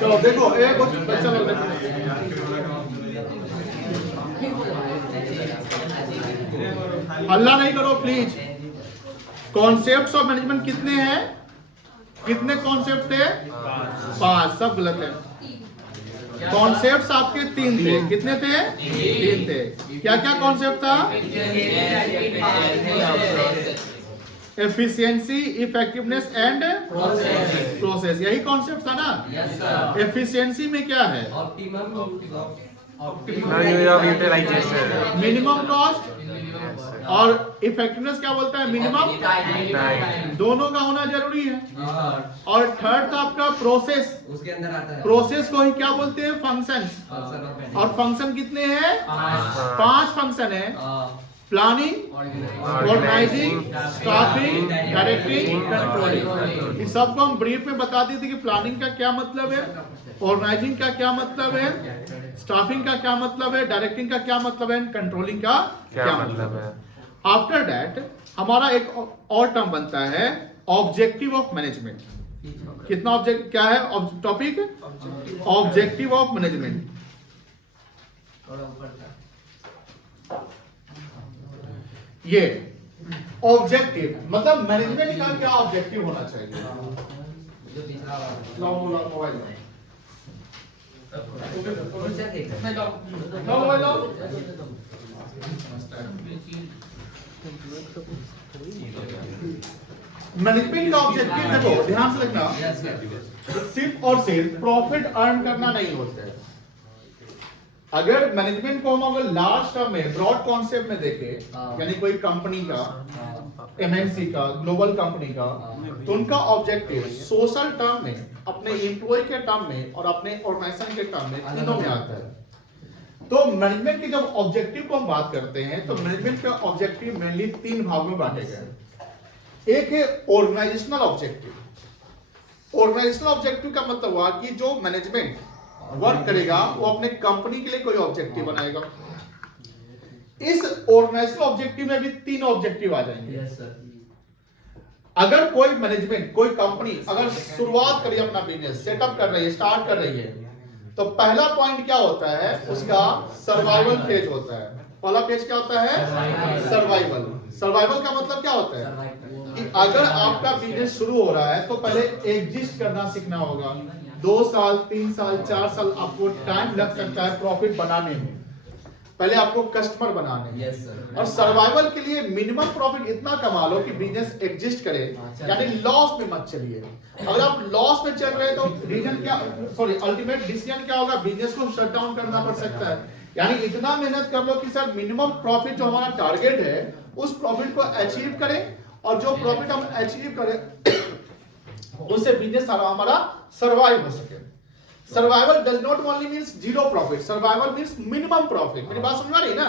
चलो देखो एक बच्चा लोग देखो, हल्ला नहीं करो प्लीज। कॉन्सेप्ट्स ऑफ मैनेजमेंट कितने हैं? कितने कॉन्सेप्ट थे? 5। सब गलत है। कॉन्सेप्ट्स आपके 3 थे। कितने थे? 3 थे। क्या क्या कॉन्सेप्ट था? एफिशिएंसी, इफेक्टिवनेस एंड प्रोसेस, यही कॉन्सेप्ट था ना? एफिशिएंसी में क्या है? Minimum cost. और इफेक्टिवनेस क्या बोलता है? Minimum time. दोनों का होना जरूरी है। और थर्ड था आपका प्रोसेस। उसके अंदर आता है प्रोसेस को ही क्या बोलते हैं? फंक्शन। और फंक्शन कितने हैं? 5 फंक्शन है। Planning, organising, staffing, directing, controlling. इस सबको हम ब्रीफ में बता दी थी कि प्लानिंग का क्या मतलब है, ऑर्गेनाइजिंग का क्या मतलब है, स्टाफिंग का क्या मतलब है, डायरेक्टिंग का क्या मतलब है, कंट्रोलिंग का क्या मतलब है। आफ्टर दैट हमारा एक और टर्म बनता है ऑब्जेक्टिव ऑफ मैनेजमेंट। कितना ऑब्जेक्ट क्या है टॉपिक? Objective of management. ये ऑब्जेक्टिव मतलब मैनेजमेंट का क्या ऑब्जेक्टिव होना चाहिए? मोबाइल मैनेजमेंट का ऑब्जेक्टिव देखो ध्यान से रखना, सिर्फ और सिर्फ प्रॉफिट अर्न करना नहीं होता है। अगर मैनेजमेंट को हम अगर लार्ज टर्म में ब्रॉड कॉन्सेप्ट में देखें, यानी कोई कंपनी का, एमएनसी का, ग्लोबल कंपनी का, तो उनका ऑब्जेक्टिव सोशल टर्म में, अपने एम्प्लॉय के टर्म में और अपने ऑर्गेनाइजेशन के टर्म में, तीनों में आता है। तो मैनेजमेंट के जब ऑब्जेक्टिव को हम बात करते हैं तो मैनेजमेंट का ऑब्जेक्टिव मेनली 3 भागों में बांटे गए। एक है ऑर्गेनाइजेशनल ऑब्जेक्टिव। ऑर्गेनाइजेशनल ऑब्जेक्टिव का मतलब हुआ कि जो मैनेजमेंट वर्क करेगा वो अपने कंपनी के लिए कोई ऑब्जेक्टिव बनाएगा। इस ऑर्गेनाइजेशनल ऑब्जेक्टिव में भी 3 ऑब्जेक्टिव आ जाएंगे। अगर कोई मैनेजमेंट, कोई कंपनी अगर शुरुआत करी अपना बिजनेस, सेटअप कर रही है, स्टार्ट कर रही है, तो पहला पॉइंट क्या होता है? उसका सर्वाइवल फेज होता है। पहला पेज क्या होता है? सर्वाइवल। सर्वाइवल का मतलब क्या होता है कि अगर आपका बिजनेस शुरू हो रहा है तो पहले एग्जिस्ट करना सीखना होगा। 2 साल, 3 साल, 4 साल आपको टाइम लग सकता है प्रॉफिट बनाने में, पहले आपको कस्टमर बनाने हैं। और सर्वाइवल के लिए मिनिमम प्रॉफिट इतना कमा लो कि बिजनेस एग्जिस्ट करे, यानी लॉस में मत चलिए। अगर आप लॉस में चल रहे हैं तो रीजन क्या, सॉरी अल्टीमेट डिसीजन क्या होगा? बिजनेस को शट डाउन करना पड़ सकता है। यानी इतना मेहनत कर लो कि सर मिनिमम प्रॉफिट जो हमारा टारगेट है उस प्रॉफिट को अचीव करें, और जो प्रॉफिट हम अचीव करें उससे बिजनेस हमारा सर्वाइव हो सके। Survival does not only means zero profit, survival means minimum profit. मेरी बात समझ में आ रही है ना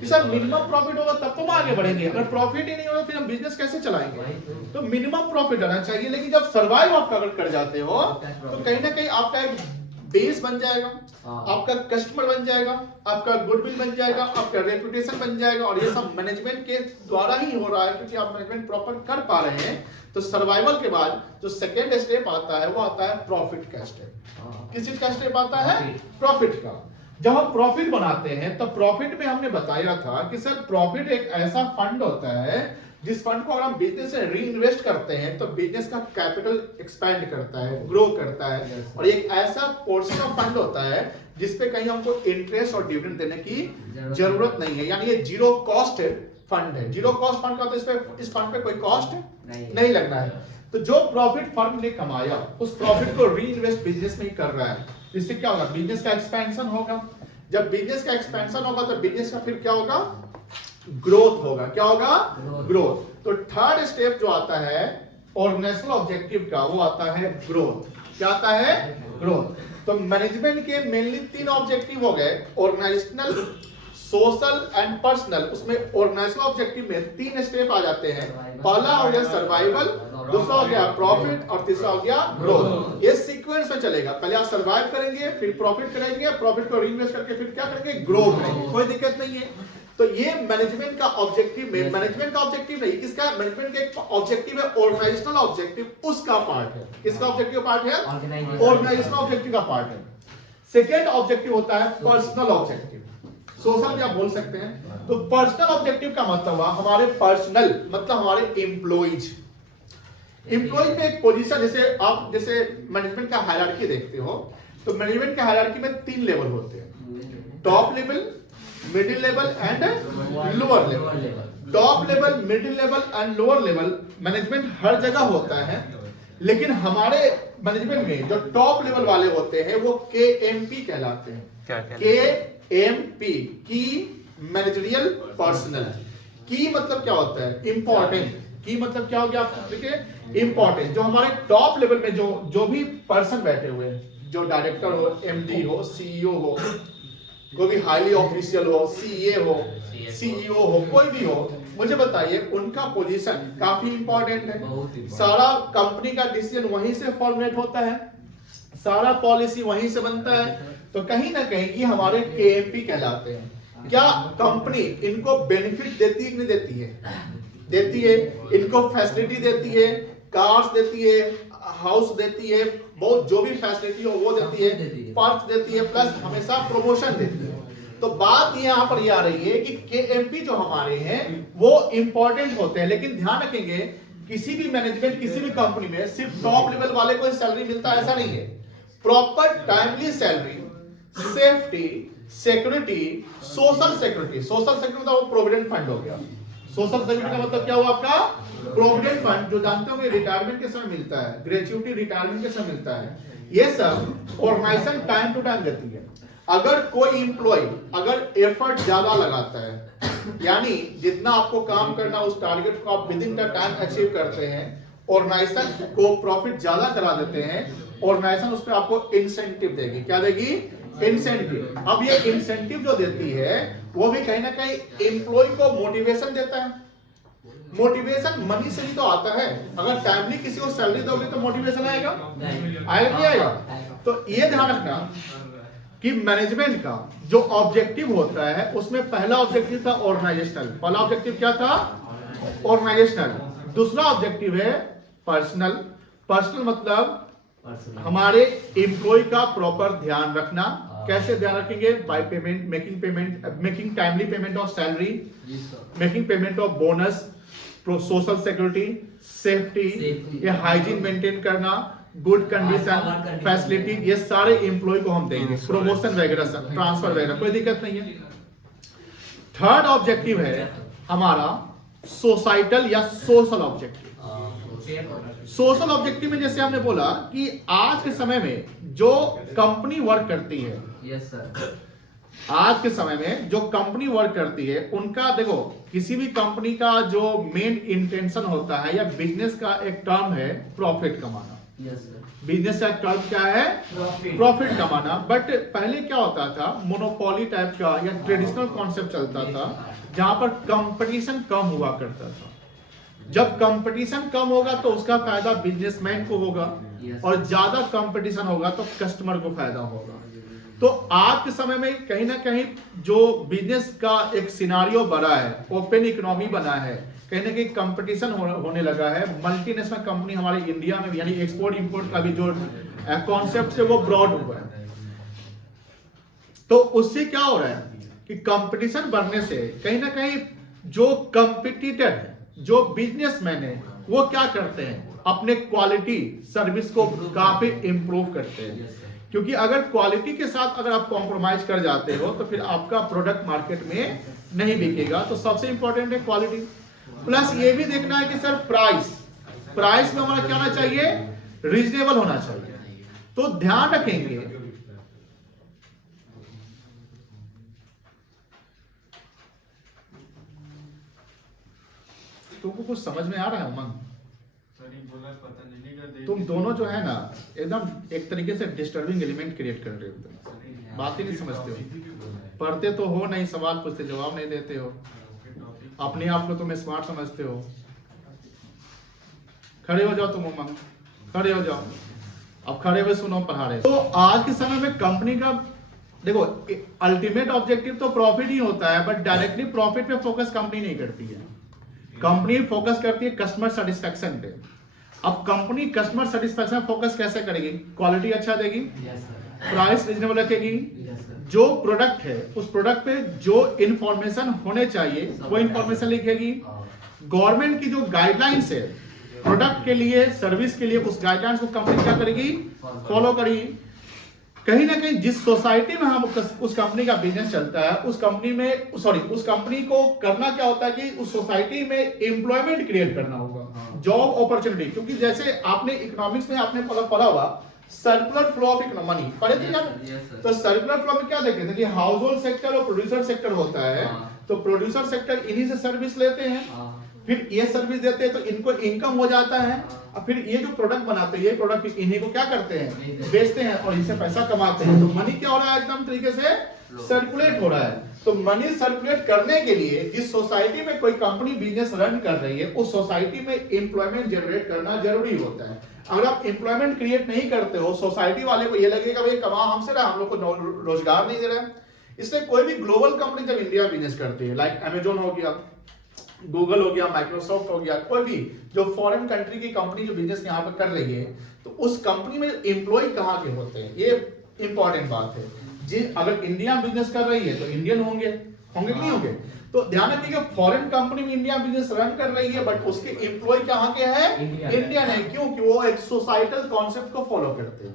कि सर मिनिमम प्रॉफिट होगा तब तो हम आगे बढ़ेंगे, अगर प्रॉफिट ही नहीं होगा फिर हम बिजनेस कैसे चलाएंगे? तो मिनिमम प्रॉफिट आना चाहिए। लेकिन जब सर्वाइव आप अगर कर जाते हो तो कहीं ना कहीं आपका एक बेस बन जाएगा, आपका कस्टमर बन जाएगा, आपका गुडविल बन जाएगा, आपका रेपुटेशन बन जाएगा। और ये सब मैनेजमेंट के द्वारा ही हो रहा है क्योंकि आप मैनेजमेंट प्रॉपर कर पा रहे हैं। तो सर्वाइवल के बाद जो सेकेंड स्टेप आता है वो आता है प्रॉफिट का स्टेप। किस चीज का स्टेप आता है? प्रॉफिट का। जब हम प्रॉफिट बनाते हैं तो प्रॉफिट में हमने बताया था कि सर प्रॉफिट एक ऐसा फंड होता है जिस फंड को अगर हम बिजनेस से री इन्वेस्ट करते हैं तो बिजनेस का कैपिटल एक्सपैंड करता है, ग्रो करता है। और एक ऐसा पोर्शन ऑफ फंड होता है जिसपे कहीं हमको इंटरेस्ट और डिविडेंड देने की जरूरत नहीं है, यानी ये जीरो कॉस्ट फंड है। जीरो कॉस्ट फंड का तो इस फंड पे कोई कॉस्ट नहीं लगना है। तो जो प्रॉफिट फर्म ने कमाया उस प्रॉफिट को री इन्वेस्ट बिजनेस में ही कर रहा है। इससे क्या होगा? बिजनेस का एक्सपेंशन होगा। जब बिजनेस का एक्सपेंशन होगा तो बिजनेस का फिर क्या होगा? ग्रोथ होगा। क्या होगा? ग्रोथ। तो थर्ड स्टेप जो आता है ऑर्गेनाइजेशनल ऑब्जेक्टिव का वो आता है ग्रोथ। क्या आता है? ग्रोथ। तो मैनेजमेंट के मेनली 3 ऑब्जेक्टिव हो गए, ऑर्गेनाइजेशनल, सोशल एंड पर्सनल। उसमें ऑर्गेनाइजेशनल ऑब्जेक्टिव में 3 स्टेप आ जाते हैं। पहला हो गया सर्वाइवल, दूसरा हो गया प्रॉफिट और तीसरा हो गया ग्रोथ। ये सीक्वेंस में चलेगा। पहले आप सर्वाइव करेंगे, फिर प्रॉफिट करेंगे, प्रॉफिट को रीइन्वेस्ट करके फिर क्या करेंगे? ग्रो करेंगे। कोई दिक्कत नहीं है। तो ये मैनेजमेंट का ऑब्जेक्टिव में, मैनेजमेंट का ऑब्जेक्टिव नहीं, किसका? मैनेजमेंट का एक ऑब्जेक्टिव है ऑर्गेनाइजेशनल ऑब्जेक्टिव, उसका पार्ट है। किसका ऑब्जेक्टिव पार्ट है? ऑर्गेनाइजेशनल ऑब्जेक्टिव का पार्ट है। सेकेंड ऑब्जेक्टिव होता है पर्सनल ऑब्जेक्टिव, सोशल भी आप बोल सकते हैं। तो पर्सनल ऑब्जेक्टिव का मतलब हुआ हमारे पर्सनल, मतलब हमारे एम्प्लॉइज में एक पोजीशन, जैसे मैनेजमेंट का हायरार्की देखते हो, तो मैनेजमेंट के हायरार्की में 3 लेवल होते हैं, top level, middle level and lower level. Top level, middle level and lower level management हर जगह होता है, लेकिन हमारे मैनेजमेंट में जो टॉप लेवल वाले होते हैं वो KMP कहलाते हैं। KMP की मैनेजरियल पर्सनल। की मतलब क्या होता है? इंपॉर्टेंट। की मतलब क्या हो गया आपको? देखिए इंपॉर्टेंट, जो हमारे टॉप लेवल में जो भी पर्सन बैठे हुए हैं, जो डायरेक्टर हो, MD हो, CEO हो, कोई भी हाईली ऑफिशियल हो, CA हो, CEO हो, कोई भी हो, मुझे बताइए उनका पोजीशन काफी इंपॉर्टेंट है। सारा कंपनी का डिसीजन वहीं से फॉर्मुलेट होता है, सारा पॉलिसी वहीं से बनता है, तो कहीं ना कहीं ये हमारे KMP कहलाते हैं। क्या कंपनी इनको बेनिफिट देती है कि नहीं देती है? देती है। इनको फैसिलिटी देती है, कार्स देती है, हाउस देती है, बहुत जो भी फैसिलिटी हो वो देती है, पर्क्स देती है, प्लस हमेशा प्रमोशन देती है। तो बात यहाँ पर ये आ रही है कि KMP जो हमारे हैं वो इंपॉर्टेंट होते हैं, लेकिन ध्यान रखेंगे किसी भी मैनेजमेंट, किसी भी कंपनी में सिर्फ टॉप लेवल वाले को सैलरी मिलता है ऐसा नहीं है। Proper timely salary, safety, security, social security. Social security मतलब वो प्रोविडेंट फंड हो गया। सोशल सिक्योरिटी का मतलब क्या हुआ आपका? प्रोविडेंट फंड, जो जानते होंगे रिटायरमेंट के समय मिलता है, ग्रेच्युटी रिटायरमेंट के समय मिलता है, ये सब ऑर्गेनाइजेशन टाइम टू टाइम देती है। अगर कोई इंप्लॉय अगर एफर्ट ज्यादा लगाता है, यानी जितना आपको काम करना उस टारगेट को आप with in the time achieve करते हैं, ऑर्गेनाइजेशन को प्रॉफिट ज्यादा करा देते हैं, ऑर्गेनाइजेशन उस पर आपको इंसेंटिव देगी। क्या देगी? इंसेंटिव। अब ये इंसेंटिव जो देती है वो भी कहीं ना कहीं एम्प्लॉय को मोटिवेशन देता है। मोटिवेशन मनी से ही तो आता है। अगर टाइमली किसी को सैलरी दोगे तो मोटिवेशन आएगा, आएगा नहीं आएगा? तो ये ध्यान रखना कि मैनेजमेंट का जो ऑब्जेक्टिव होता है उसमें पहला ऑब्जेक्टिव था ऑर्गेनाइजेशनल। पहला ऑब्जेक्टिव क्या था? ऑर्गेनाइजेशनल। दूसरा ऑब्जेक्टिव है पर्सनल। पर्सनल मतलब हमारे एम्प्लॉय का प्रॉपर ध्यान रखना। कैसे ध्यान रखेंगे? By payment, making timely payment of salary, making payment of bonus, social security, safety, ये हाइजीन मेंटेन करना, गुड कंडीशन, फैसिलिटी, ये सारे एम्प्लॉय को हम देंगे। प्रमोशन वगैरह, ट्रांसफर वगैरह, कोई दिक्कत नहीं है। थर्ड ऑब्जेक्टिव है हमारा सोसाइटल या सोशल ऑब्जेक्टिव। सोशल ऑब्जेक्टिव में जैसे हमने बोला कि आज के समय में जो कंपनी वर्क करती है, यस सर, आज के समय में जो कंपनी वर्क करती है उनका, देखो किसी भी कंपनी का जो मेन इंटेंशन होता है या बिजनेस का एक टर्म है प्रॉफिट कमाना। यस सर, बिजनेस का एक टर्म क्या है? प्रॉफिट कमाना। बट पहले क्या होता था, मोनोपोली टाइप का या ट्रेडिशनल कॉन्सेप्ट चलता था जहां पर कंपटीशन कम हुआ करता था। जब कंपटीशन कम होगा तो उसका फायदा बिजनेसमैन को होगा, और ज्यादा कंपटीशन होगा तो कस्टमर को फायदा होगा। तो आज के समय में कहीं ना कहीं जो बिजनेस का एक सिनारियो बना है, ओपन इकोनॉमी बना है, कहीं ना कहीं कंपटीशन होने लगा है। मल्टीनेशनल कंपनी हमारे इंडिया में, यानी एक्सपोर्ट इंपोर्ट का भी जो कॉन्सेप्ट है वो ब्रॉड हुआ है। तो उससे क्या हो रहा है कि कंपटीशन बढ़ने से कहीं ना कहीं जो कंपिटिटर है, जो बिजनेसमैन है, वो क्या करते हैं? अपने क्वालिटी सर्विस को काफी इंप्रूव करते हैं। क्योंकि अगर क्वालिटी के साथ अगर आप कॉम्प्रोमाइज कर जाते हो तो फिर आपका प्रोडक्ट मार्केट में नहीं बिकेगा। तो सबसे इंपॉर्टेंट है क्वालिटी। प्लस ये भी देखना है कि सर प्राइस में हमारा क्या होना चाहिए? रीजनेबल होना चाहिए। तो ध्यान रखेंगे तुमको कुछ समझ में आ रहा है उमंग? तुम दोनों जो है ना एकदम एक तरीके से डिस्टर्बिंग एलिमेंट क्रिएट कर रहे हो, बात ही नहीं समझते हो। पढ़ते तो हो नहीं, सवाल पूछते जवाब नहीं देते हो, अपने आप को तुम स्मार्ट समझते हो। खड़े हो जाओ तुम उमंग, खड़े हो जाओ। अब खड़े हुए सुनो, पढ़ा रहे। तो आज के समय में कंपनी का देखो अल्टीमेट ऑब्जेक्टिव तो प्रॉफिट ही होता है, बट डायरेक्टली प्रॉफिट पे फोकस कंपनी नहीं करती है। कंपनी फोकस करती है कस्टमर सेटिस्फेक्शन पे। अब कंपनी कस्टमर सेटिस्फेक्शन फोकस कैसे करेगी? क्वालिटी अच्छा देगी, प्राइस रीजनेबल रखेगी, जो प्रोडक्ट है उस प्रोडक्ट पे जो इंफॉर्मेशन होने चाहिए वो इंफॉर्मेशन लिखेगी। गवर्नमेंट की जो गाइडलाइंस है प्रोडक्ट के लिए, सर्विस के लिए, उस गाइडलाइंस को कंपनी क्या करेगी? फॉलो करेगी। कहीं ना कहीं जिस सोसाइटी में हम उस कंपनी का बिजनेस चलता है, उस कंपनी को करना क्या होता है कि उस सोसाइटी में एम्प्लॉयमेंट क्रिएट करना होगा, जॉब अपॉर्चुनिटी। क्योंकि जैसे आपने इकोनॉमिक्स में आपने पढ़ा होगा सर्कुलर फ्लो ऑफ मनी, पढ़े थे क्या? तो सर्कुलर फ्लो में क्या देख रहे थे कि हाउस होल्ड सेक्टर और प्रोड्यूसर सेक्टर होता है। तो प्रोड्यूसर सेक्टर इन्हीं से सर्विस लेते हैं, फिर ये सर्विस देते हैं तो इनको इनकम हो जाता है, और फिर ये जो प्रोडक्ट बनाते हैं ये प्रोडक्ट इन्हीं को क्या करते हैं? बेचते हैं और इनसे पैसा कमाते हैं। तो मनी क्या हो रहा है? एकदम तरीके से सर्कुलेट हो रहा है। तो मनी सर्कुलेट करने के लिए जिस सोसाइटी में कोई कंपनी बिजनेस रन कर रही है उस सोसाइटी में एम्प्लॉयमेंट जनरेट करना जरूरी होता है। अगर आप एम्प्लॉयमेंट क्रिएट नहीं करते हो, सोसाइटी वाले को ये लगेगा भाई कमा हमसे रहा, हम लोग को रोजगार नहीं दे रहा है। इसलिए कोई भी ग्लोबल कंपनी जब इंडिया बिजनेस करती है, लाइक अमेजोन हो गया, गूगल हो गया, माइक्रोसॉफ्ट हो गया, कोई भी जो फॉरेन कंट्री की कंपनी जो बिजनेस यहाँ पे कर रही है, तो उस कंपनी में एम्प्लॉय कहाँ के होते हैं, ये इंपॉर्टेंट बात है। जी अगर इंडिया बिजनेस कर रही है तो इंडियन होंगे कि नहीं होंगे? तो ध्यान रखिए फॉरेन कंपनी में इंडिया बिजनेस रन कर रही है, बट उसके एम्प्लॉय कहाँ के हैं? इंडियन है। क्यों? कि वो एक सोसाइटल कॉन्सेप्ट को फॉलो करते हैं।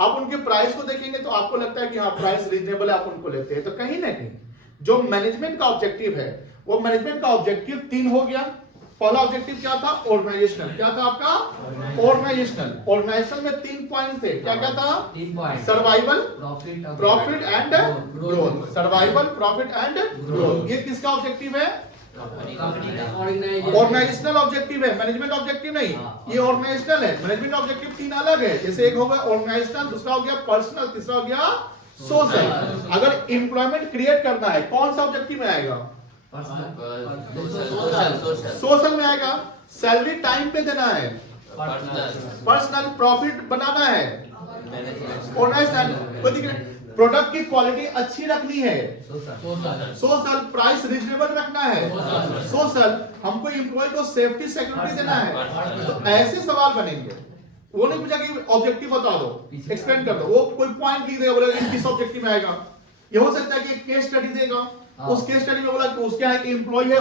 आप उनके प्राइस को देखेंगे तो आपको लगता है कि हाँ प्राइस रीजनेबल है, आप उनको लेते हैं। तो कहीं ना कहीं जो मैनेजमेंट का ऑब्जेक्टिव है, वो मैनेजमेंट का ऑब्जेक्टिव 3 हो गया। पहला ऑब्जेक्टिव क्या था? ऑर्गेनाइजेशनल। क्या था आपका? ऑर्गेनाइजेशनल। ऑर्गेनाइजेशन में 3 पॉइंट थे। क्या क्या था? Survival, profit and growth. Survival, profit and growth, ये किसका ऑब्जेक्टिव है? ऑर्गेनाइजेशनल ऑब्जेक्टिव है, मैनेजमेंट ऑब्जेक्टिव नहीं। ये ऑर्गेनाइजेशनल है, मैनेजमेंट ऑब्जेक्टिव 3 अलग है। जैसे एक हो गया ऑर्गेनाइजेशनल, दूसरा हो गया पर्सनल, तीसरा हो गया सोशल। अगर एम्प्लॉयमेंट क्रिएट करना है कौन सा ऑब्जेक्टिव में आएगा? सोशल में आएगा। सैलरी टाइम पे देना है, पर्सनल। प्रॉफिट बनाना है, ऑर्गेनाइजेशनल। कोई दिक्कत नहीं। प्रोडक्ट की क्वालिटी अच्छी रखनी है, सोशल। प्राइस रीजनेबल रखना है, सोशल। हमको एम्प्लॉय को सेफ्टी सिक्योरिटी देना है। तो ऐसे सवाल बनेंगे। वो नहीं पूछा कि ऑब्जेक्टिव बता दो, एक्सप्लेन कर दो, वो कोई पॉइंट लिख देगा, बोलेगा किस ऑब्जेक्टिव में आएगा। ये हो सकता है कि एक केस स्टडी देगा, उस केस स्टडी में बोला कि उसके यहाँ एक एम्प्लॉय है,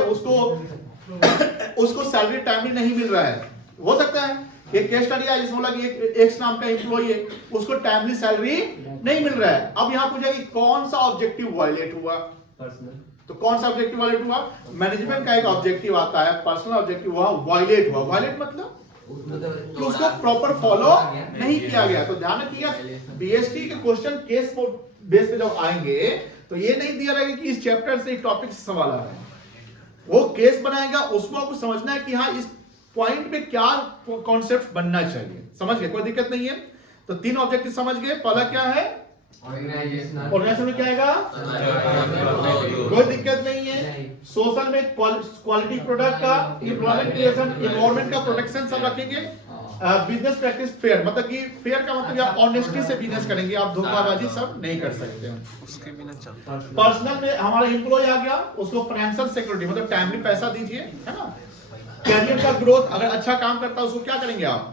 उसको सैलरी टाइमली नहीं मिल रहा है। हो सकता है एक केस स्टडी है जिसमें बोला कि एक एक्स नाम का एम्प्लॉय है, उसको टाइमली सैलरी नहीं मिल रहा है। अब यहाँ पूछा कि कौन सा ऑब्जेक्टिव वायलेट हुआ? तो कौन सा ऑब्जेक्टिव वायलेट हुआ? मैनेजमेंट का एक ऑब्जेक्टिव आता है, पर्सनल ऑब्जेक्टिव हुआ वायलेट हुआ। वायलेट मतलब कि उसको प्रॉपर फॉलो नहीं किया गया। तो ध्यान रखिए बीएसटी के क्वेश्चन केस बेस पे जब आएंगे तो ये नहीं दिया रहेगा कि इस चैप्टर से एक टॉपिक से सवाल आ रहा है। वो केस बनाएगा, उसको आपको समझना है कि हाँ इस पॉइंट पे क्या कॉन्सेप्ट बनना चाहिए। समझ गए? कोई दिक्कत नहीं है। तो 3 ऑब्जेक्टिव समझ गए। पहला क्या है? ऑर्गेनाइजेशन में क्या आएगा? कोई दिक्कत नहीं है। सोशल में क्वालिटी प्रोडक्ट का, एम्प्लॉयमेंट क्रिएशन, एनवायरनमेंट का प्रोटेक्शन सब रखेंगे। बिजनेस प्रैक्टिस फेयर, मतलब कि फेयर का मतलब आप ऑनेस्टी से बिजनेस करेंगे, आप धोखाबाजी सब नहीं कर सकते हैं। उसके बिना चलता है। पर्सनल में हमारा एम्प्लॉय आ गया, उसको फाइनेंशियल सिक्योरिटी मतलब टाइमली पैसा दीजिए, है ना। कैरियर का ग्रोथ, अगर अच्छा काम करता है उसको क्या करेंगे आप?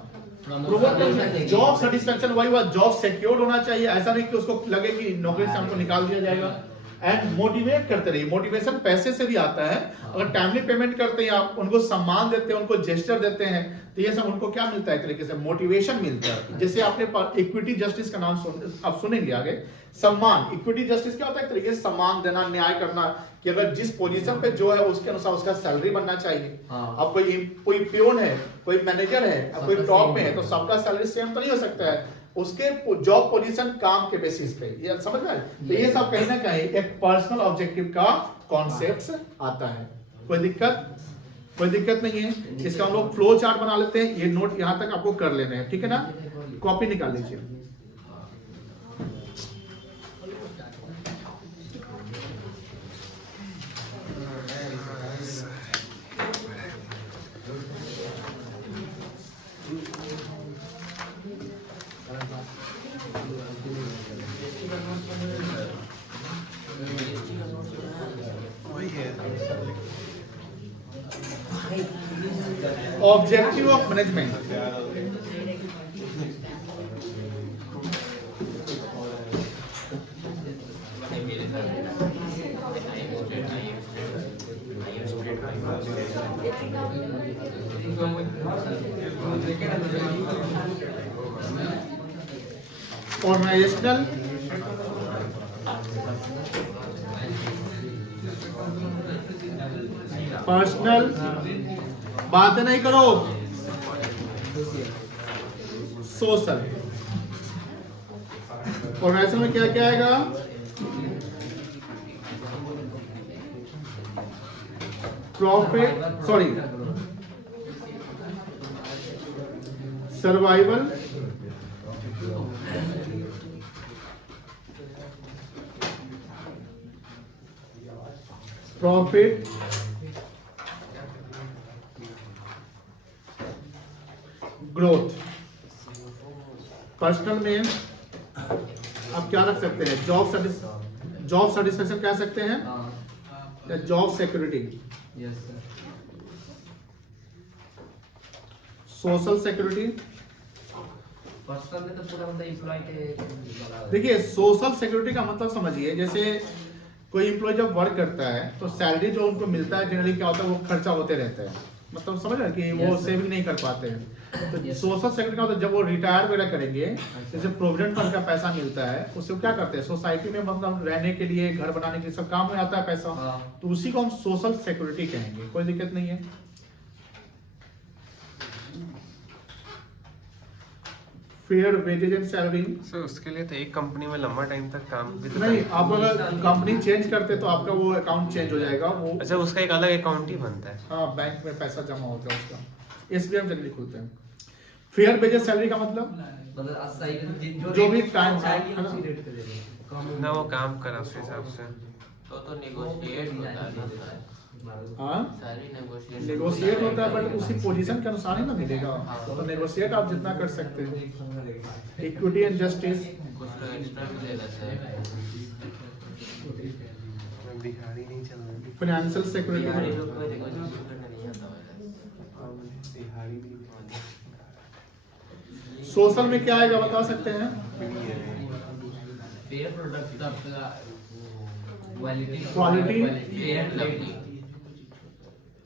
जॉब सेटिस्फेक्शन, वही हुआ, जॉब सिक्योर होना चाहिए। ऐसा नहीं कि उसको लगे कि नौकरी से हमको निकाल दिया जाएगा। एंड मोटिवेट करते रहिए। मोटिवेशन पैसे से भी आता है। अगर टाइमली पेमेंट करते हैं आप, उनको सम्मान देते हैं, उनको जेस्चर देते हैं, तो ये सब उनको क्या मिलता है? एक तरीके से मोटिवेशन मिलता है। जैसे आपने इक्विटी जस्टिस का नाम आप सुनेंगे आगे। सम्मान, इक्विटी जस्टिस क्या होता है? एक तरीके से सम्मान देना, न्याय करना, कि अगर जिस पोजीशन पे जो है उसके अनुसार उसका सैलरी बनना चाहिए। अब कोई पियोन है, कोई मैनेजर है, अब कोई टॉप में है, तो सबका सैलरी सेम तो नहीं हो सकता है। उसके जॉब पोजीशन, काम के बेसिस पे, ये समझ में आए? तो ये सब कहीं ना कहीं एक पर्सनल ऑब्जेक्टिव का कॉन्सेप्ट आता है। कोई दिक्कत नहीं है। इसका हम लोग फ्लो चार्ट बना लेते हैं। ये नोट यहां तक आपको कर लेने हैं, ठीक है ना। कॉपी निकाल लीजिए। Objective of management. Organisational, personal, बातें नहीं करो, सोशल। ऑर्गेनाइजेशन में क्या क्या आएगा? Profit, sorry, survival, profit, growth. Personal में आप क्या रख सकते हैं? जॉब सेटिस्फेक्शन कह सकते हैं या job security. Social security. Personal में तो पूरा मतलब एम्प्लॉय के देखिए सोशल सिक्योरिटी का मतलब समझिए, जैसे कोई एम्प्लॉय जब वर्क करता है तो सैलरी जो उनको मिलता है जनरली क्या होता है, वो खर्चा होते रहता है, मतलब समझ रहे हैं कि वो सेविंग नहीं कर पाते हैं। तो सोशल सिक्योरिटी का होता है जब वो रिटायर वगैरह करेंगे, जैसे प्रोविडेंट फंड का पैसा मिलता है, उससे क्या करते हैं सोसाइटी में, मतलब रहने के लिए, घर बनाने के लिए सब काम में आता है पैसा, तो उसी को हम सोशल सिक्योरिटी कहेंगे, कोई दिक्कत नहीं है। Fair wages and salary. Sir उसके लिए तो एक कंपनी में लंबा टाइम तक काम भी तो नहीं, आप अगर कंपनी चेंज करते तो आपका वो अकाउंट चेंज हो जाएगा वो। अच्छा, उसका एक अलग अकाउंट ही बनता है। हाँ, बैंक में पैसा जमा होता है उसका, एसबीआई में जनरली खुलते हैं। फेयर वेजेस सैलरी का मतलब जो भी टाइम ना वो काम करा उस हिसाब से तो नेगोशिएट होता है ना सर। हाँ, सारी नेगोशिएट होता है बट उसी पोजीशन के अनुसार ही ना मिलेगा, तो नेगोशिएट आप जितना कर सकते हैं। Equity and justice. कुछ तो एक्स्ट्रा मिलेगा सर। दिहाड़ी नहीं चल रही। Financial security. बिहारी लोग को नेगोशिएट करना नहीं आता वैसे। दिहाड़ी भी सोशल में क्या आएगा बता सकते हैं? फेयर प्रोडक्ट आपका क्वालिटी, फेयर लवली।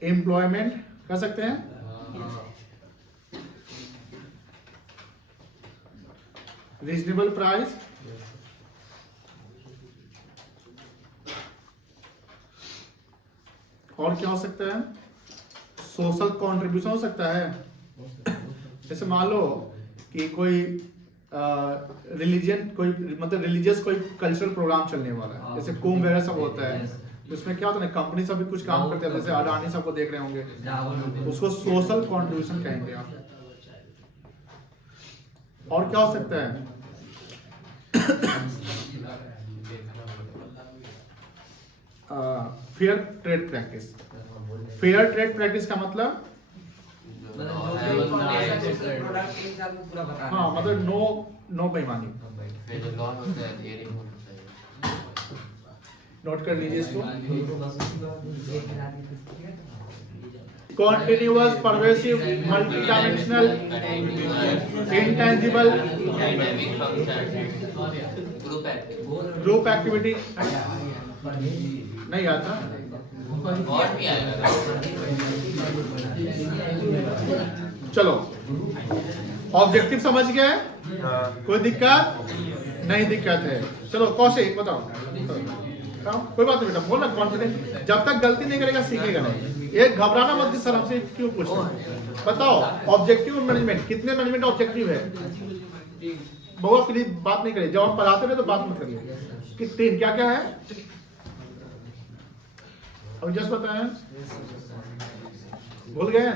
एम्प्लॉयमेंट कर सकते हैं, रीजनेबल प्राइस, और क्या हो सकता है? सोशल कंट्रीब्यूशन हो सकता है। जैसे मान लो कि कोई रिलीजन, कोई मतलब रिलीजियस कोई कल्चरल प्रोग्राम चलने वाला है, जैसे कुंभ वगैरह सब होता है, उसमें क्या होता है, कंपनी सब भी कुछ काम करते हैं, जैसे अडानी सबको देख रहे होंगे, उसको सोशल कंट्रीब्यूशन कहेंगे आप। और क्या हो सकता है? Fair trade practice. Fair trade practice का मतलब हाँ, मतलब नो बेईमानी। फिर जो लॉ होता है एयरिंग होना चाहिए। नोट कर लीजिए इसको। Continuous, pervasive, multidimensional, intangible, dynamic function, group activity नहीं आता। और भी आएगा। चलो, ऑब्जेक्टिव समझ गए? हाँ। कोई दिक्कत नहीं? दिक्कत है। चलो कौशिक बताओ। कोई बात नहीं बेटा, बोलना कॉन्फिडेंट। जब तक गलती नहीं करेगा सीखेगा नहीं। एक घबराना मत कि सर हमसे क्यों पूछ रहे हैं। बताओ ऑब्जेक्टिव मैनेजमेंट, कितने मैनेजमेंट ऑब्जेक्टिव है? बहुत प्लीज बात नहीं करिए, जब हम पढ़ाते रहे तो बात मत करिए। कि 3 क्या क्या है? अब जस्ट बताएं, भूल गए?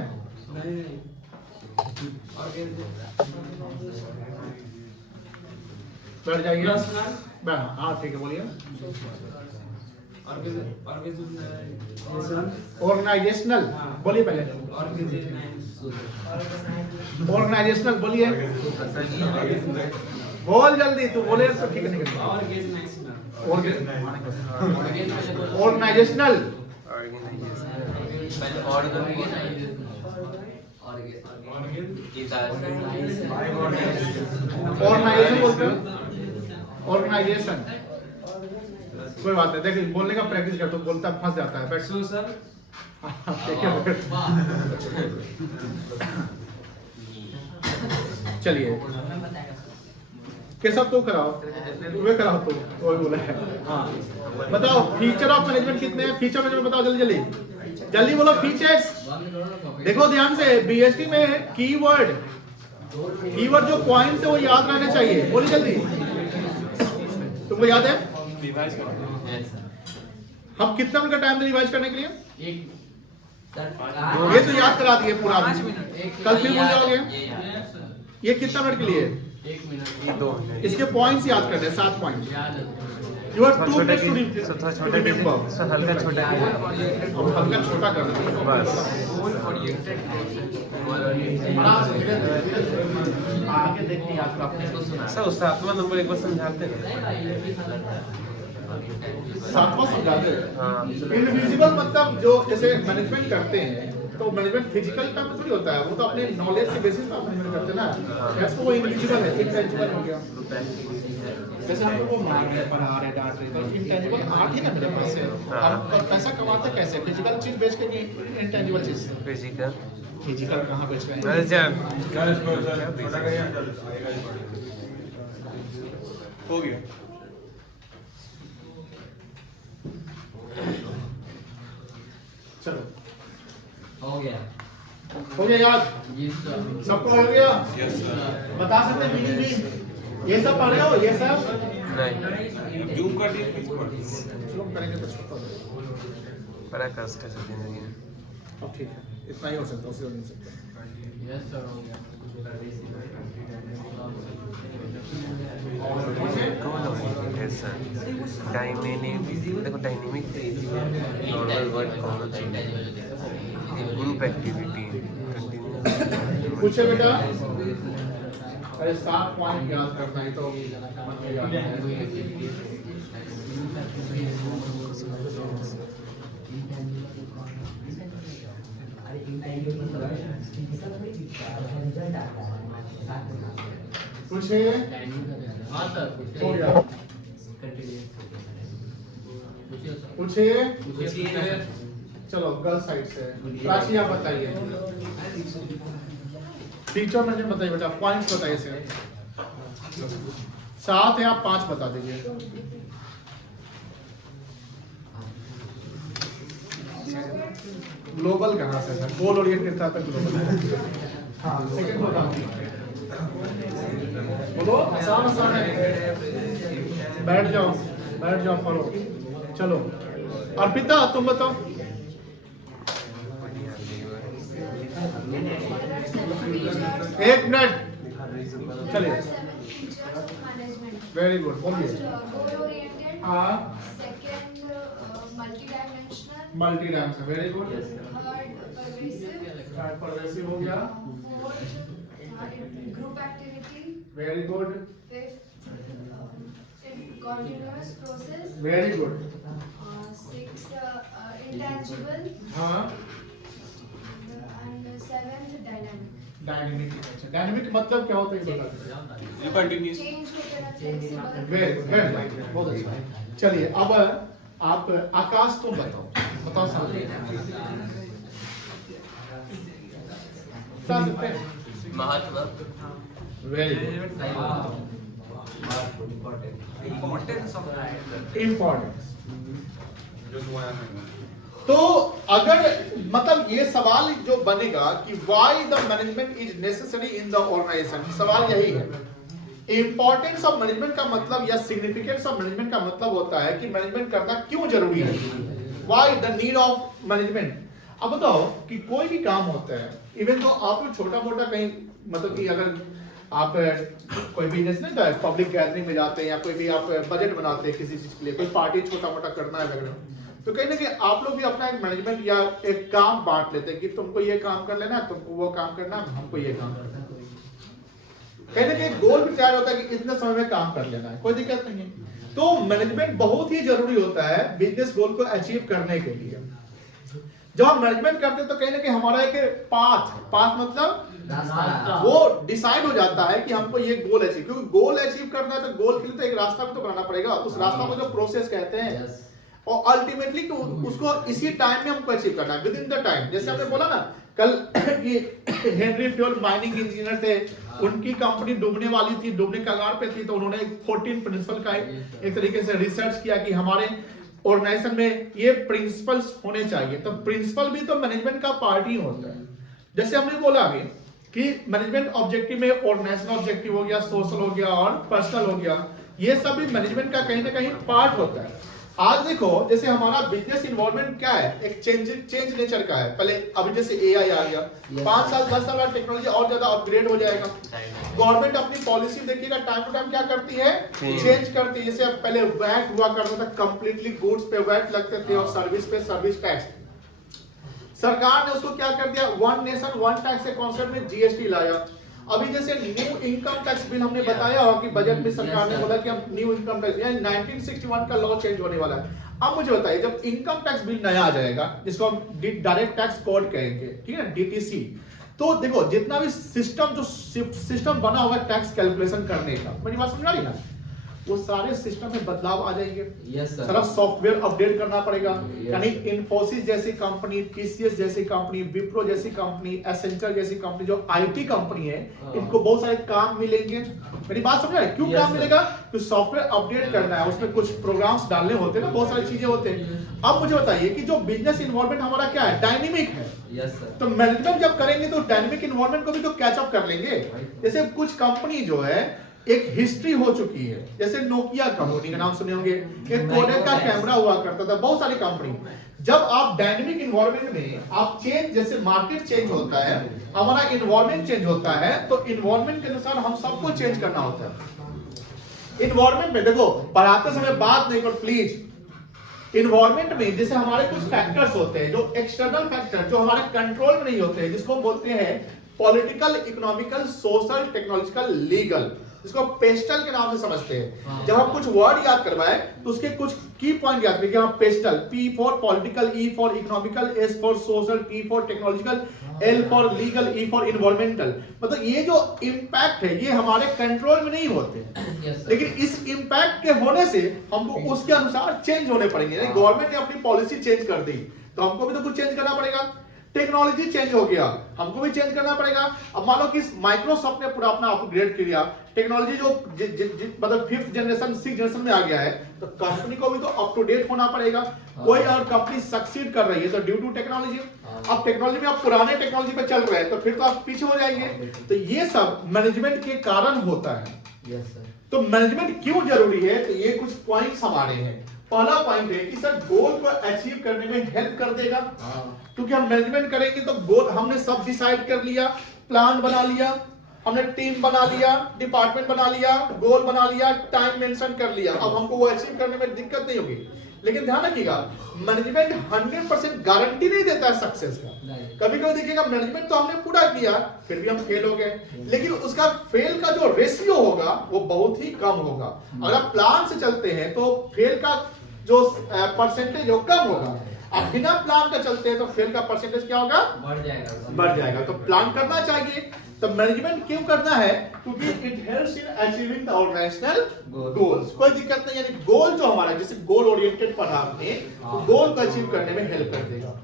बैठ जाइए। हाँ ठीक है, बोलिए। ऑर्गेनाइजेशनल बोलिए पहले। ऑर्गेनाइजेशनल बोलिए, बोल जल्दी, तू बोले तो ठीक है। ऑर्गेनाइजेशनल ऑर्गेनाइजेशन पहले organization ऑर्गेनाइजेशन बोलते हैं, ऑर्गेनाइजेशन। कोई बात नहीं, देखिए बोलने का प्रैक्टिस कर तो बोलता फंस जाता है। बैठ सर चलिए केशव तू कराओ, वे कराओ तू, कोई बोला है। हाँ बताओ फीचर ऑफ मैनेजमेंट कितने हैं? फीचर मैनेजमेंट बताओ जल्दी जल्दी जल्दी बोलो फीचर्स। देखो ध्यान से, बीएसटी में कीवर्ड जो पॉइंट्स है वो याद रहने चाहिए। बोलिए जल्दी, तुमको याद है? हम कितना मिनट का टाइम दे रिवाइज करने के लिए? ये तो याद करा दिए पूरा, कल फिर भूल जाओगे। ये कितना मिनट के लिए? 1 मिनट। ये 2 मिनट। इसके पॉइंट्स याद करने, 7 point. You are two minutes to remember. हल्का छोटा अब हल्का छोटा कर दो बस। आगे देखिए आप अपने को सुना। सर 7वां नंबर एक बार समझाते हैं। 7वां समझा दे। हाँ इनविजिबल मतलब जो जैसे मैनेजमेंट करते हैं तो मैनेजमेंट फिजिकल काम में थोड़ी होता है, वो तो अपने नॉलेज के बेसिस पर मैनेजमेंट करते हैं ना। ऐसा वो इनविजिबल है, इंटेंजिबल हो गया। जैसे हम लोग वो मार रहे हैं, पढ़ा रहे, डांट रहे, तो इंटेंजिबल आर्ट है ना मेरे पास है। हम पैसा कमाते कैसे? फिजिकल चीज बेच के, इंटेंजिबल चीज फिजिकल कहाँ बेच रहे हैं? हो गया। चलो हो गया। हो गया याद? जी सर। सबको हो गया? बता सकते हैं मीनिंग भी? ये सब पढ़ रहे हो? ये सब नहीं जूम कर दिए लोग करेंगे तो छोटा हो जाएगा। बड़ा कष्ट है जिंदगी में। अब ठीक है, इतना ही हो सकता है, उससे हो नहीं सकता। यस सर हो गया। कौन है सर? देखो डायनेमिक नॉर्मल वर्ड कौन होता है? Group activity continuous. पूछे बेटा, अरे 7 पॉइंट याद करना है तो मन में याद है। पूछे हाँ सर हो गया। पूछे चलो गर्ल साइड से प्राची आप बताइए। टीचर ने बताइए बेटा, पॉइंट्स बताइए इसे। 7 है, आप 5 बता दीजिए। ग्लोबल कहाँ से था? गोल ओरिएंटेड था तो ग्लोबल। हाँ सेकंड बताओ। बोलो आसान आसान है। बैठ जाओ पढ़ो। चलो अर्पिता तुम बताओ। एक मिनट चलिए। वेरी गुड, बोलिए। हाँ multi dimensional, very good. Third pervasive हो गया, group activity, very good, continuous process, very good. 6 intangible, हाँ and 7th dynamic. डायनेमिक। अच्छा डायनेमिक मतलब क्या होता है ये बता दीजिए। ये कंटिन्यूअस। Change होते रहते हैं, flexible. वेरी बहुत अच्छा। चलिए अब आप आकाश तुम बताओ समझ सकते हैं? महत्व। Very good. इम्पोर्टेंस। तो अगर मतलब ये सवाल जो बनेगा कि why the management is necessary in the organisation, सवाल यही है। इंपॉर्टेंस ऑफ मैनेजमेंट का मतलब या सिग्निफिकेंस ऑफ मैनेजमेंट का मतलब होता है कि मैनेजमेंट करना क्यों जरूरी है। Why the need of management. अब बताओ कि कोई भी काम होता है, इवन तो आप छोटा मोटा कहीं मतलब कि अगर आप कोई बिजनेस नहीं था, पब्लिक गैदरिंग में जाते हैं या कोई भी आप बजट बनाते हैं किसी चीज के लिए, कोई पार्टी छोटा मोटा करना है वगैरह, तो कहीं ना कहीं आप लोग भी अपना एक मैनेजमेंट या एक काम बांट लेते हैं कि तुमको ये काम कर लेना है, तुमको वो काम करना है, हमको ये काम करना है। कहीं ना कहीं गोल भी तैयार होता है कि इतने समय में काम कर लेना है, कोई दिक्कत नहीं है। तो मैनेजमेंट बहुत ही जरूरी होता है बिजनेस गोल को अचीव करने के लिए। जब हम मैनेजमेंट करते हैं तो कहीं ना कहीं हमारा एक पाथ मतलब रास्ता वो डिसाइड हो जाता है कि हमको ये गोल अचीव, क्योंकि गोल अचीव करना है तो गोल के लिए तो एक रास्ता भी तो बनाना पड़ेगा, उस रास्ता को जो प्रोसेस कहते हैं यस और अल्टीमेटली उसको इसी टाइम में हमको अचीव करना है, विद इन द टाइम। जैसे हमने बोला ना कल कि हेनरी फ्यूल माइनिंग इंजीनियर थे, उनकी कंपनी डूबने वाली थी, डूबने कगार पे थी, तो उन्होंने 14 प्रिंसिपल का एक तरीके से रिसर्च किया कि हमारे ऑर्गेनाइजेशन में ये प्रिंसिपल्स होने चाहिए। तो प्रिंसिपल भी तो मैनेजमेंट का पार्ट ही होता है। जैसे हमने बोला अभी कि मैनेजमेंट ऑब्जेक्टिव में ऑर्गेनाइजेशनल ऑब्जेक्टिव हो गया, सोशल हो गया और पर्सनल हो गया, ये सब भी मैनेजमेंट का कहीं ना कहीं पार्ट होता है। आज देखो जैसे हमारा बिजनेस इन्वायरमेंट क्या है, एक चेंज नेचर का है। पहले अभी जैसे एआई आ गया, 5 साल 10 साल बाद टेक्नोलॉजी और ज्यादा अपग्रेड हो जाएगा। गवर्नमेंट अपनी पॉलिसी देखिएगा टाइम टू टाइम क्या करती है, चेंज करती है। जैसे अब पहले वैट हुआ करता था, कंप्लीटली गुड्स पे वैट लगते थे और सर्विस पे सर्विस टैक्स। सरकार ने उसको क्या कर दिया, वन नेशन वन टैक्स के कॉन्सेप्ट में जीएसटी लाया। अभी जैसे न्यू इनकम टैक्स बिल हमने बताया होगा कि बजट में सरकार ने बोला कि हम न्यू इनकम टैक्स यानी 1961 का लॉ चेंज होने वाला है। अब मुझे बताइए जब इनकम टैक्स बिल नया आ जाएगा जिसको हम डायरेक्ट टैक्स कोड कहेंगे, ठीक है ना, डीटीसी, तो देखो जितना भी सिस्टम बना होगा टैक्स कैलकुलेशन करने का, मेरी बात समझ आ रही ना, वो सारे सिस्टम में बदलाव आ जाएंगे। यस सर सारा सॉफ्टवेयर अपडेट करना पड़ेगा। Yes. यानी इन्फोसिस जैसी कंपनी, टीसीएस जैसी कंपनी, विप्रो जैसी कंपनी, एसेंचर जैसी कंपनी जो आईटी कंपनी है, इनको बहुत सारे काम मिलेंगे। मेरी बात समझ रहे हैं? क्यों Yes, काम sir. मिलेगा? क्योंकि सॉफ्टवेयर अपडेट करना है, उसमें कुछ प्रोग्राम्स डालने होते हैं ना, बहुत सारी चीजें होते हैं। अब मुझे बताइए कि जो बिजनेस इन्वायरमेंट हमारा क्या है, डायनेमिक है। यस सर तो मैनेजमेंट जब करेंगे तो डायनेमिक इन्वायरमेंट को भी तो कैच अप कर लेंगे। जैसे कुछ कंपनी जो है एक हिस्ट्री हो चुकी है, जैसे नोकिया कंपनी का नाम सुने होंगे, एक कोडेक का कैमरा हुआ करता था, बहुत सारी कंपनी। जब आप डायनेमिक इन्वायरमेंट में आप चेंज, जैसे मार्केट चेंज होता है, हमारा इन्वायरमेंट चेंज होता है, तो इन्वायरमेंट के अनुसार हम सबको चेंज करना होता है। इन्वायरमेंट में देखो पढ़ाते समय बात नहीं करो प्लीज। इन्वायरमेंट में जैसे हमारे कुछ फैक्टर्स होते हैं जो एक्सटर्नल फैक्टर जो हमारे कंट्रोल में नहीं होते हैं, जिसको हम बोलते हैं political, economical, social, technological, legal, इसको पेस्टल के नाम से समझते हैं। जब हम कुछ वर्ड याद करवाए तो उसके कुछ की पॉइंट याद करिए। हम pastel, P for political, E for economical, S for social, T for technological, L for legal, E for environmental. मतलब ये जो इम्पैक्ट है ये हमारे कंट्रोल में नहीं होते, यस सर लेकिन इस इम्पैक्ट के होने से हमको उसके अनुसार चेंज होने पड़ेंगे। गवर्नमेंट ने अपनी पॉलिसी चेंज कर दी तो हमको भी तो कुछ चेंज करना पड़ेगा। टेक्नोलॉजी चेंज हो गया, हमको भी चेंज करना पड़ेगा। अब मान लो कि माइक्रोसॉफ्ट ने पूरा अपना अपग्रेड किया, टेक्नोलॉजी जो मतलब 5th जनरेशन 6th जनरेशन में आ गया है, तो कंपनी को भी तो अप टू डेट होना पड़ेगा। कोई और कंपनी सक्सीड कर रही है तो ड्यू टू टेक्नोलॉजी। अब टेक्नोलॉजी में आप पुराने टेक्नोलॉजी पे चल रहे हैं तो फिर तो आप पीछे हो जाएंगे। तो ये सब मैनेजमेंट के कारण होता है। यस सर तो मैनेजमेंट क्यों जरूरी है, तो ये कुछ पॉइंट्स हमारे हैं। पहला पॉइंट है कि सर गोल को अचीव करने में हेल्प कर देगा, क्योंकि हम मैनेजमेंट करेंगे तो गोल हमने सब डिसाइड कर लिया, प्लान बना लिया, हमने टीम बना लिया, डिपार्टमेंट बना लिया, गोल बना लिया, टाइम मेंशन कर लिया। अब हमको वो अचीव करने में दिक्कत नहीं होगी। लेकिन ध्यान रखिएगा मैनेजमेंट 100% गारंटी नहीं देता है सक्सेस का। कभी कभी देखिएगा मैनेजमेंट तो हमने पूरा किया फिर भी हम फेल हो गए, लेकिन उसका फेल का जो रेशियो होगा वो बहुत ही कम होगा। अगर आप प्लान से चलते हैं तो फेल का जो परसेंटेज वो कम होगा, आप बिना प्लान का चलते हैं तो फेल का परसेंटेज क्या होगा, बढ़ जाएगा। तो प्लान करना चाहिए। तो मैनेजमेंट क्यों करना है, क्योंकि it helps in achieving the organisational goals. कोई दिक्कत नहीं, यानी गोल जो हमारा जैसे गोल ओरिएंटेड पढ़ा आपने, तो गोल को अचीव करने में हेल्प कर देगा।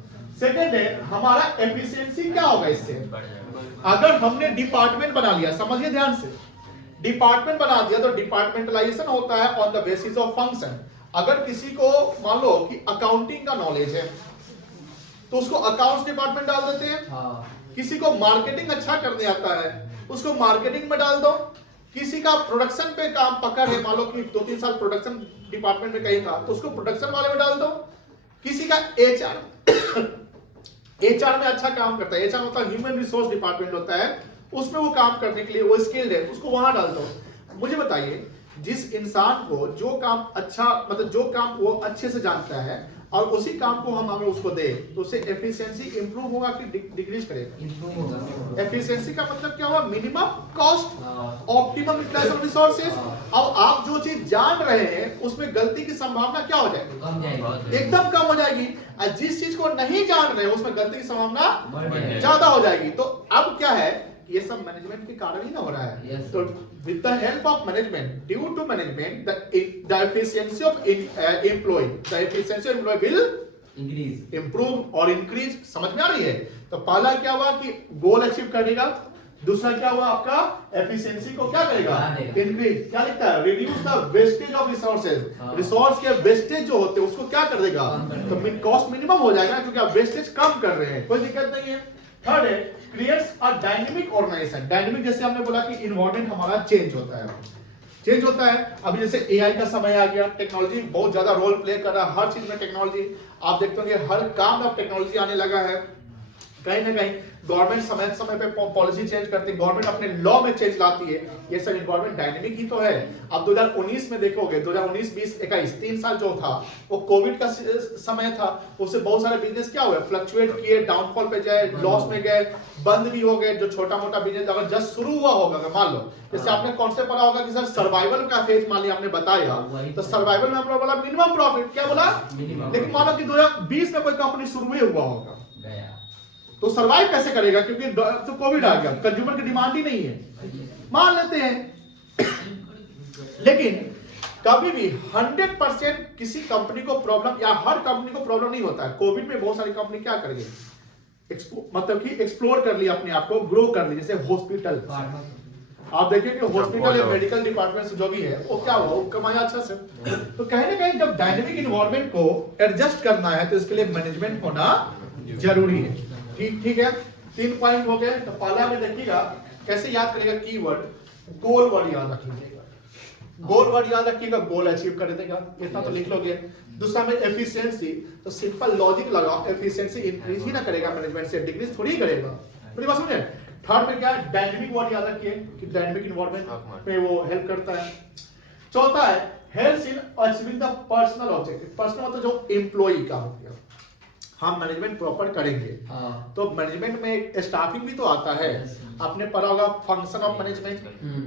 सेकंड है हमारा एफिशिएंसी क्या होगा इससे। अगर हमने डिपार्टमेंट बना लिया, समझिए ध्यान से, डिपार्टमेंट बना दिया तो डिपार्टमेंटलाइजेशन होता है on the basis of function. अगर किसी को मान लो कि अकाउंटिंग का नॉलेज है तो उसको अकाउंट्स डिपार्टमेंट डाल देते हैं। किसी को मार्केटिंग अच्छा करने आता है उसको मार्केटिंग में डाल दो। किसी का प्रोडक्शन पे काम पकड़ है, मान लो कि 2-3 साल प्रोडक्शन डिपार्टमेंट में कहीं था तो उसको प्रोडक्शन वाले में डाल दो। किसी का एचआर में अच्छा काम करता है, एचआर मतलब ह्यूमन रिसोर्स डिपार्टमेंट होता है, उसमें वो काम करने के लिए वो स्किल्ड है, उसको वहां डाल दो। मुझे बताइए जिस इंसान को जो काम अच्छा मतलब जो काम वो अच्छे से जानता है और उसी काम को हम अगर उसको दे तो उससे एफिशिएंसी इंप्रूव होगा कि डिक्रीज करेगा? इंप्रूव होगा। एफिशिएंसी का मतलब क्या हुआ? मिनिमम कॉस्ट, हाँ। Optimum utilisation of resources. अब आप जो चीज जान रहे हैं उसमें गलती की संभावना क्या हो जाएगी? कम जाएगा। एकदम कम हो जाएगी। और जिस चीज को नहीं जान रहे उसमें गलती की संभावना बढ़ जाएगा। ज्यादा हो जाएगी। तो अब क्या है, ये सब मैनेजमेंट के कारण ही ना हो रहा है। Yes, तो with the help of management, due to management, the efficiency of employ, the efficiency of employ will increase. Improve और इंक्रीज। समझ में आ रही है? तो पहला क्या हुआ कि गोल अचीव करेगा, दूसरा क्या हुआ आपका एफिशिएंसी को क्या करेगा? बढ़ा देगा। इंक्रीज। क्या लिखता है? Reduce the wastage of resources. हाँ। रिसोर्स के वेस्टेज जो होते हैं उसको क्या कर देगा? कम कर तो देगा। कॉस्ट मिनिमम हो जाएगा क्योंकि आप वेस्टेज कम कर रहे हैं, कोई दिक्कत नहीं है। थर्ड है creates a dynamic organisation. Dynamic जैसे हमने बोला कि इन्वायरमेंट हमारा चेंज होता है, चेंज होता है। अभी जैसे एआई का समय आ गया, टेक्नोलॉजी बहुत ज्यादा रोल प्ले कर रहा है हर चीज में। टेक्नोलॉजी आप देखते होंगे हर काम में अब टेक्नोलॉजी आने लगा है। कहीं ना कहीं गवर्नमेंट समय समय पे पॉलिसी चेंज करती है, गवर्नमेंट अपने लॉ में चेंज लाती है। ये सब गवर्नमेंट डायनेमिक ही तो है। अब 2019 में देखोगे, 2019, 20, 21 3 साल जो था वो कोविड का समय था। उससे बहुत सारे बिजनेस क्या हुए? फ्लक्चुएट किए, डाउनफॉल पे गए, लॉस में गए, बंद भी हो गए। जो छोटा मोटा बिजनेस अगर जस्ट शुरू हुआ होगा, अगर मान लो जैसे आपने कौन से पढ़ा होगा कि सर सर्वाइवल का फेज मान लिया आपने बताया, तो सर्वाइवल में आपने बोला मिनिमम प्रॉफिट, क्या बोला? लेकिन मान लो कि 2020 में कोई कंपनी शुरू ही हुआ होगा गया। तो सरवाइव कैसे करेगा? क्योंकि तो कोविड आ गया, कंज्यूमर की डिमांड ही नहीं है, मान लेते हैं। लेकिन कभी भी 100% किसी कंपनी को प्रॉब्लम या हर कंपनी को प्रॉब्लम नहीं होता है। कोविड में बहुत सारी कंपनी क्या कर गई? मतलब कि एक्सप्लोर कर लिया अपने आप को, ग्रो कर लिया। जैसे हॉस्पिटल, आप देखिए कि हॉस्पिटल या मेडिकल डिपार्टमेंट से जो भी है वो क्या हुआ? वो कमाया अच्छा से। तो कहीं ना कहीं जब डायनेमिक इन्वायरमेंट को एडजस्ट करना है तो इसके लिए मैनेजमेंट होना जरूरी है। ठीक है, 3 पॉइंट हो गए। तो पहला में देखिएगा कैसे याद करेगा कीवर्ड, गोल वर्ड याद रख लीजिएगा। गोल वर्ड याद रखिएगा, गोल अचीव कर देगा, इतना तो लिख लोगे। दूसरा में एफिशिएंसी, तो सिंपल लॉजिक लगाओ, एफिशिएंसी इंक्रीज ही ना करेगा मैनेजमेंट से, डिक्रीज थोड़ी करेगा। मेरी बात समझे? थर्ड में क्या है? डायनेमिक वर्ड याद रखिए कि डायनेमिक इन्वायरमेंट में वो हेल्प करता है। चौथा है help in achieving the personal objective. Personal मतलब जो एम्प्लॉई का हो गया, हम मैनेजमेंट प्रॉपर करेंगे। तो मैनेजमेंट में एक स्टाफिंग भी तो आता है। आपने पढ़ा होगा function of management.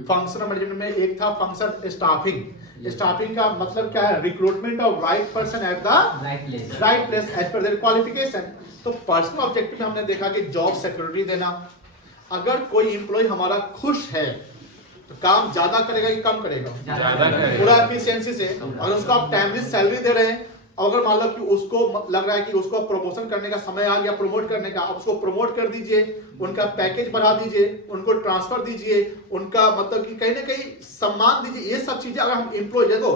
Function of management में एक था फंक्शन स्टाफिंग। स्टाफिंग का मतलब क्या है? Recruitment of right person at the right place as per their qualification. तो पर्सनल ऑब्जेक्टिव में हमने देखा कि जॉब सिक्योरिटी देना। अगर कोई एम्प्लॉय हमारा खुश है तो काम ज्यादा करेगा कि कम करेगा? ज्यादा करेगा। पूरा एफिशिएंसी से। अगर उसको आप टाइमली सैलरी दे रहे हैं, अगर मान लो कि उसको लग रहा है कि उसको प्रमोशन करने का समय आ गया, प्रमोट करने का, आप उसको प्रमोट कर दीजिए, उनका पैकेज बढ़ा दीजिए, उनको ट्रांसफर दीजिए, उनका मतलब कि कहीं ना कहीं सम्मान दीजिए। ये सब चीजें अगर हम एम्प्लॉय, देखो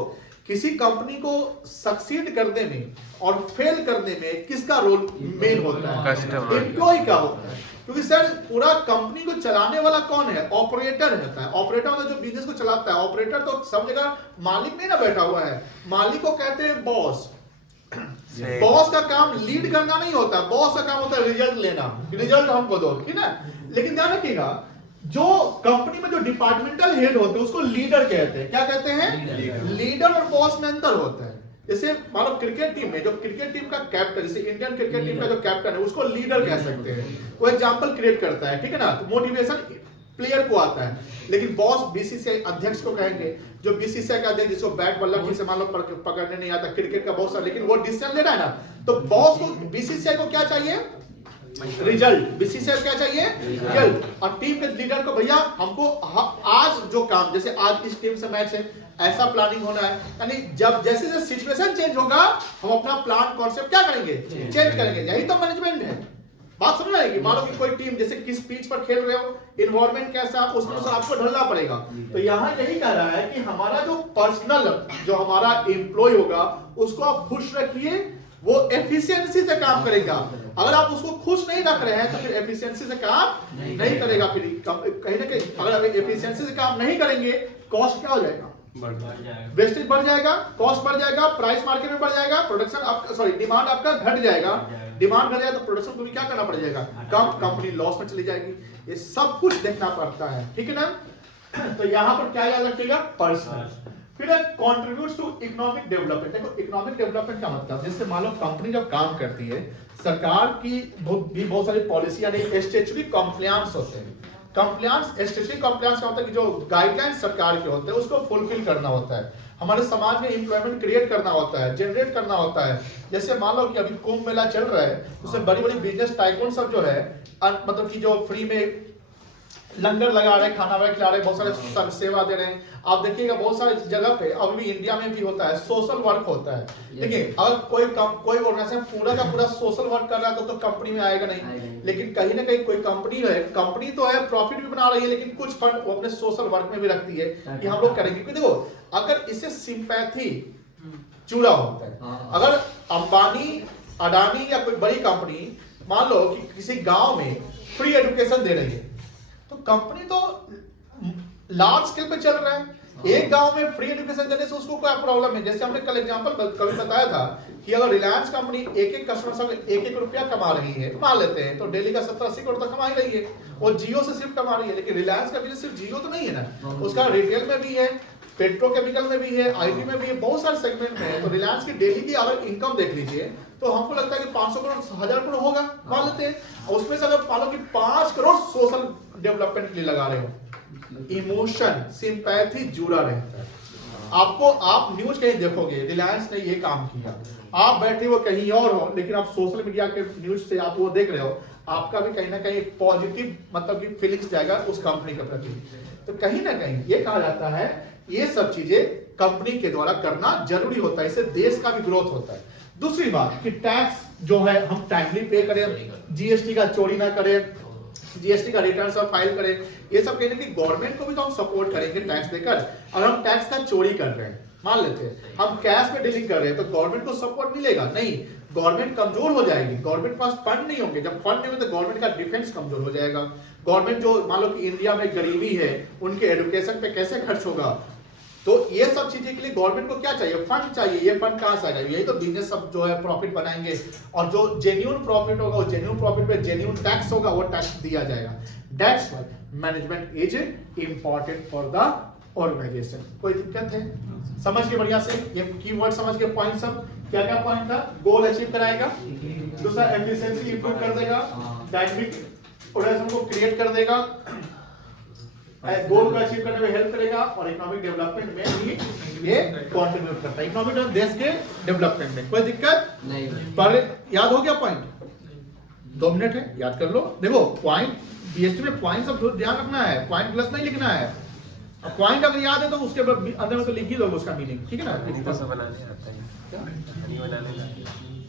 किसी कंपनी को सक्सीड करने में और फेल करने में किसका रोल मेन होता है? कस्टमर। एम्प्लॉय का होता है। क्योंकि सर पूरा कंपनी को चलाने वाला कौन है? ऑपरेटर रहता है। ऑपरेटर मतलब जो बिजनेस को चलाता है। ऑपरेटर तो सब जगह मालिक नहीं ना बैठा हुआ है, मालिक को कहते हैं बॉस। बॉस का काम लीड करना नहीं होता, बॉस का काम होता है रिजल्ट लेना, रिजल्ट हमको दो, ठीक है। लेकिन ध्यान रखिएगा, जो कंपनी में जो डिपार्टमेंटल हेड होते हैं उसको लीडर कहते हैं। क्या कहते हैं? लीडर और बॉस में अंतर होता है। जैसे मान लो क्रिकेट टीम में जो क्रिकेट टीम का कैप्टन, जैसे इंडियन क्रिकेट टीम का जो कैप्टन है उसको लीडर कह सकते हैं, वो एग्जांपल क्रिएट करता है, ठीक है ना। तो मोटिवेशन प्लेयर को आता है। लेकिन बॉस बीसीसीआई अध्यक्ष को कहेंगे, जो बीसीसीआई का अध्यक्ष जिसको बैट बल्ला ठीक से मान लो पकड़ने नहीं आता, क्रिकेट का बहुत सारा, लेकिन वो डिसीजन ले रहा है ना। तो बॉस को बीसीसीआई को क्या चाहिए? रिजल्ट। बीसीसीआई क्या चाहिए? रिजल्ट। और टीम के लीडर को भैया हमको आज जो काम, जैसे आज इस टीम से मैच है, ऐसा प्लानिंग होना है। यानी जब जैसे जैसे सिचुएशन चेंज होगा हम अपना प्लान कॉन्सेप्ट क्या करेंगे? चेंज करेंगे। यही तो मैनेजमेंट है। बात समझ आएगी? मान लो कि कोई टीम जैसे किस पिच पर खेल रहे हो, इन्वायरमेंट कैसा, उसमें से आपको ढलना पड़ेगा। तो यहाँ यही कह रहा है कि हमारा जो पर्सनल, जो हमारा एम्प्लॉय होगा उसको आप खुश रखिए, वो एफिशिएंसी से काम करेगा। अगर आप उसको खुश नहीं रख रहे हैं तो फिर एफिशिएंसी से काम नहीं करेगा। फिर कहीं ना कहीं अगर एफिशिएंसी से काम नहीं करेंगे, कॉस्ट क्या हो जाएगा? वेस्टेज बढ़ जाएगा, कॉस्ट बढ़ जाएगा, प्राइस मार्केट में बढ़ जाएगा, प्रोडक्शन डिमांड आपका घट जाएगा। डिमांड घट जाएगा तो प्रोडक्शन को भी क्या करना पड़ जाएगा? कम, कंपनी लॉस में चली जाएगी। ये सब कुछ देखना पड़ता है, ठीक है ना। तो यहाँ पर क्या याद रखिएगा? पर्सनल। फिर है कंट्रीब्यूट्स टू इकोनॉमिक डेवलपमेंट। देखो इकोनॉमिक डेवलपमेंट का मतलब, जैसे मान लो कंपनी जब काम करती है, सरकार की भी बहुत सारी पॉलिसी यानी स्टैट्यूटरी कंप्लायंस होते हैं। कंप्लायंस, स्टैट्यूटरी कंप्लायंस का होता है कि जो गाइडलाइंस सरकार के होते हैं उसको फुलफिल करना होता है। हमारे समाज में एम्प्लॉयमेंट क्रिएट करना होता है, जनरेट करना होता है। जैसे मान लो कि अभी कुंभ मेला चल रहा है, उसमें बड़ी बड़ी बिजनेस टाइकून सब जो है मतलब कि जो फ्री में लंगर लगा रहे हैं, खाना वगैरह खिला रहे हैं, बहुत सारे सेवा दे रहे हैं। आप देखिएगा बहुत सारे जगह पे अभी भी इंडिया में भी होता है, सोशल वर्क होता है। देखिए अगर कोई ऑर्गेनाइजेशन पूरा का पूरा सोशल वर्क कर रहा है तो कंपनी में आएगा नहीं। लेकिन कहीं ना कहीं कोई कंपनी तो है, प्रॉफिट भी बना रही है, लेकिन कुछ फंड वो अपने सोशल वर्क में भी रखती है कि हम लोग करेंगे। क्योंकि देखो अगर इससे सिंपैथी जुड़ा होता है, अगर अंबानी, अडानी या कोई बड़ी कंपनी मान लो कि किसी गांव में फ्री एजुकेशन दे रही है, तो कंपनी तो लार्ज स्केल पे चल रहा है। एक गांव में फ्री एजुकेशन देने से उसको क्या प्रॉब्लम है? जैसे हमने कल एग्जांपल कभी बताया था कि अगर रिलायंस कंपनी एक कस्टमर से 1-1 रुपया कमा रही है, मान लेते हैं, तो डेली का 70-80 करोड़ तक कमा ही रही है। और जियो से सिर्फ कमा रही है, लेकिन रिलायंस का बिजनेस सिर्फ जियो तो नहीं है ना, उसका रिटेल में भी है, पेट्रोकेमिकल में भी है, आईटी में भी है, बहुत सारे सेगमेंट में है। तो रिलायंस की डेली की अगर इनकम देख लीजिए तो हमको लगता है कि 500 करोड़ 1000 करोड़ होगा, मान लेते हैं। और उसमें से अगर मान लो कि 5 करोड़ सोशल डेवलपमेंट के लिए लगा रहे हो, इमोशन, सिंपैथी जुड़ा रहता है। आपको आप न्यूज कहीं देखोगे रिलायंस ने ये काम किया, आप बैठे हो कहीं और हो, लेकिन आप सोशल मीडिया के न्यूज से आप वो देख रहे हो, आपका भी कहीं ना कहीं एक पॉजिटिव मतलब कि फीलिंग्स जाएगा उस कंपनी के प्रति। तो कहीं ना कहीं ये कहा जाता है ये सब चीजें कंपनी के द्वारा करना जरूरी होता है, इससे देश का भी ग्रोथ होता है। दूसरी बात कि टैक्स जो है हम टाइमली पे करें, जीएसटी का चोरी ना करें, जीएसटी का रिटर्न सब फाइल करें। ये सब कहने की गवर्नमेंट को भी तो हम सपोर्ट करेंगे टैक्स देकर। अगर हम टैक्स का चोरी कर रहे हैं, मान लेते हैं हम कैश में डीलिंग कर रहे हैं, तो गवर्नमेंट को सपोर्ट मिलेगा नहीं, गवर्नमेंट कमजोर हो जाएगी, गवर्नमेंट पास फंड नहीं होंगे। जब फंड नहीं होंगे तो गवर्नमेंट का डिफेंस कमजोर हो जाएगा। गवर्नमेंट जो मान लो कि इंडिया में गरीबी है, उनके एजुकेशन पे कैसे खर्च होगा? तो ये सब चीजें के लिए गवर्नमेंट को क्या चाहिए? फंड चाहिए। ये फंड कहां से आएगा? यही तो बिजनेस सब जो है प्रॉफिट बनाएंगे, और जो जेन्युइन प्रॉफिट होगा वो जेन्युइन प्रॉफिट पे जेन्युइन टैक्स होगा, वो टैक्स दिया जाएगा। That's why management is important for the organisation. कोई दिक्कत है? समझ के बढ़िया से ये कीवर्ड समझ के पॉइंट सब क्या क्या पॉइंट था? गोल अचीव कराएगा, दूसरा एफिशिएंसी इंप्रूव कर देगा, डायनामिक ऑर्गेनाइजेशन को क्रिएट कर देगा, गोल को अचीव करने में हेल्प करेगा, और इकोनॉमिक डेवलपमेंट में भी ये कंट्रीब्यूट करता है, इकोनॉमिक और देश के डेवलपमेंट में। कोई दिक्कत नहीं। पर याद हो गया पॉइंट? 2 मिनट है, याद कर लो। देखो पॉइंट बीएसटी में पॉइंट सब ध्यान रखना है, पॉइंट प्लस नहीं लिखना है। अब पॉइंट अगर याद है तो उसके अंदर में तो लिख ही दोगे उसका मीनिंग, ठीक है ना? बनाने आता है, बनाने आता है।